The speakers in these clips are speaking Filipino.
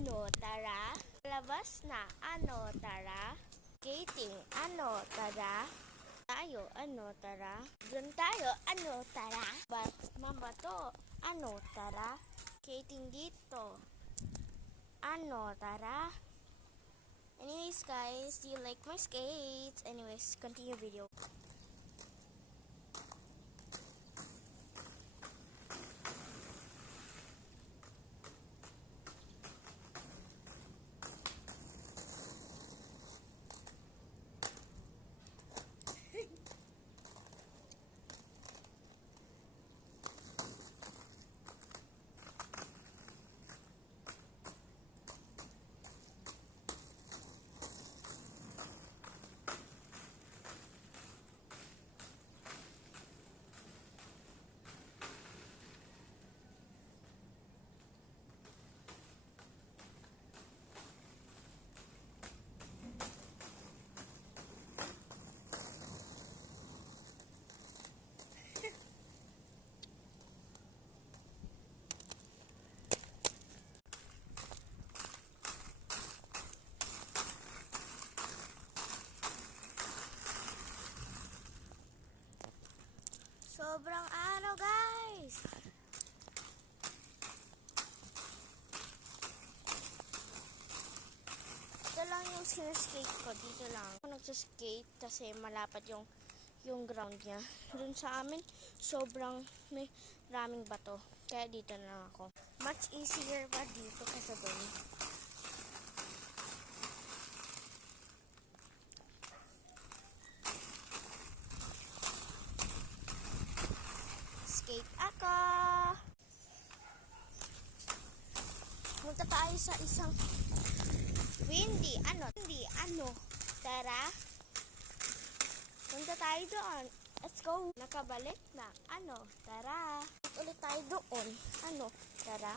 ano, tara. Labas na, ano, tara. Skating, ano, tara. Tayo, ano, tara. Doon tayo, ano, tara. Mabato, ano, tara. Skating dito, ano, tara. Anyways guys, do you like my skates? Anyways, continue video. Sobrang araw guys! Ito lang yung skate ko, dito lang. Ako nagsaskate kasi malapad yung ground niya. Dun sa amin, sobrang may raming bato. Kaya dito na lang ako. Much easier ba dito kaysa dun? Skate ako! Punta tayo sa isang windy, ano, tara. Punta tayo doon. Let's go. Nakabalik na, ano, tara. Ulit tayo doon, ano, tara.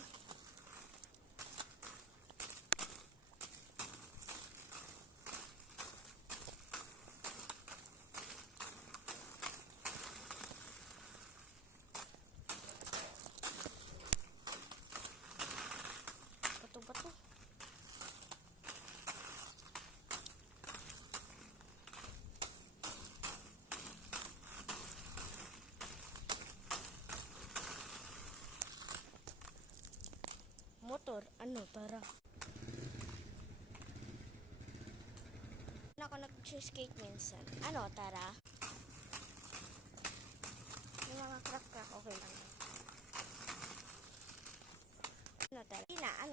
Bato-bato. Motor, ano, tara. Ako nag-skate minsan. Ano, tara. Yung mga crack-crack, okay lang. Ano, tara. Ano,